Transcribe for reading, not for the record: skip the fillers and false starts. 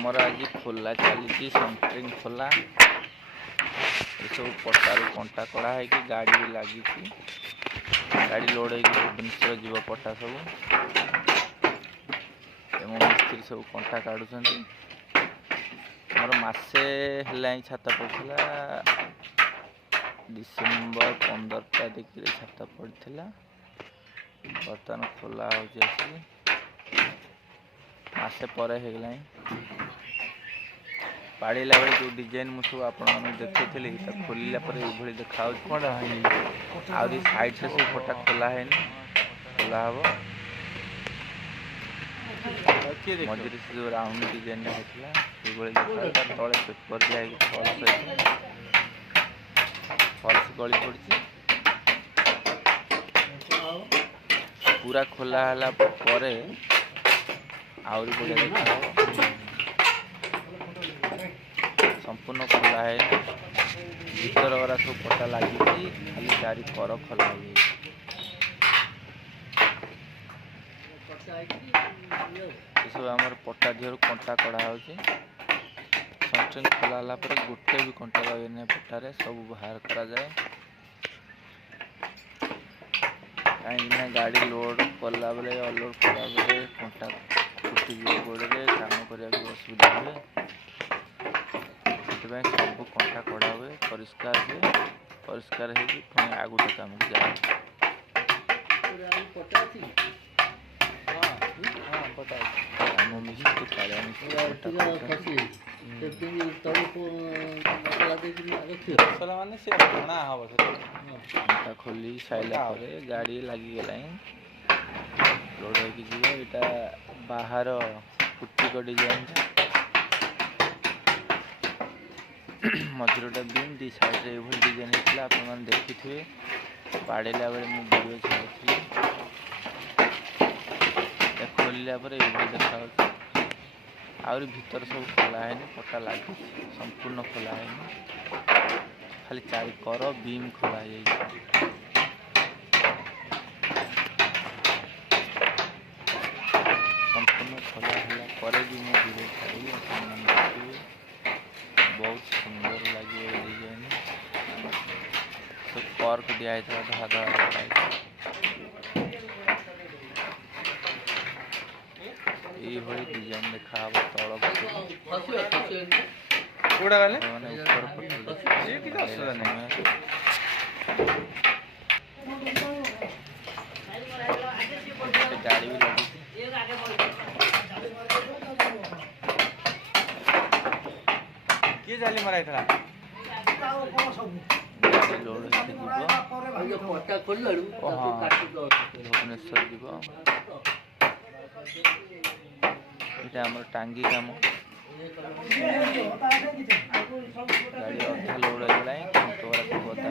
आमर आज खोला चली सटरिंग खोला सब पटार कंटा कड़ा है कि गाड़ी भी लगी गाड़ी लोड हो भुवनेश्वर जीव पटा सब मिस्त्री सब कंटा काढ़ुं मोर मसे है छात पड़ा डिसेम्बर 15 तारीख छात पड़ा बर्तमान खोला होसे पर होगला पाड़ेला बेले जो डिजाइन मुझे आपने देखी खोलला ये देखा आदि साइड से सब पटा खोला है खोला हम मझे से जो राउंड डिजाइन होता देखा तले पेपर दिखाई फल्स गली पड़ी पूरा खोला है पर आहरी बढ़िया देखा संपूर्ण खोला है भीतर वाला सब पटा लगी खाली चारि कर खोला सब आम पटा दिहर कंटा कड़ा हो सटरिंग खोला गोटे भी कंटा लगे पटारे सब बाहर करा जाए कहीं गाड़ी लोड कला बेले अनलोड कला बेले कंटा फुटी गोड़े काम करने असुविधा हुए सब कंटा कड़ा हुए परिष्कार हुए परिष्कार हो आगुटे काम जाए खोली सारा गाड़ी लगिगला लोड होता बाहर पुटिक डिजाइन मझुरटा बीम दी साइड ये डिजाइन होता आप देखी थे पाड़ेला बेले मुझे वीडियो छाड़ी खोलला देखा आहरी भीतर सब खोला है पटा लगी संपूर्ण खोला है खाली चारि कर बीम खोला है संपूर्ण खोला है भी मैं वीडियो छाड़ी बहुत सुंदर लगे डिजाइन सब कर्क दिखाई धड़ा धड़ा ये डिजाइन देखा तल गाड़ी भी लगी किए जाली मराई था भुवनेश्वर जीव ये आम टांगी काम गाड़ी अधा लोड होगा बता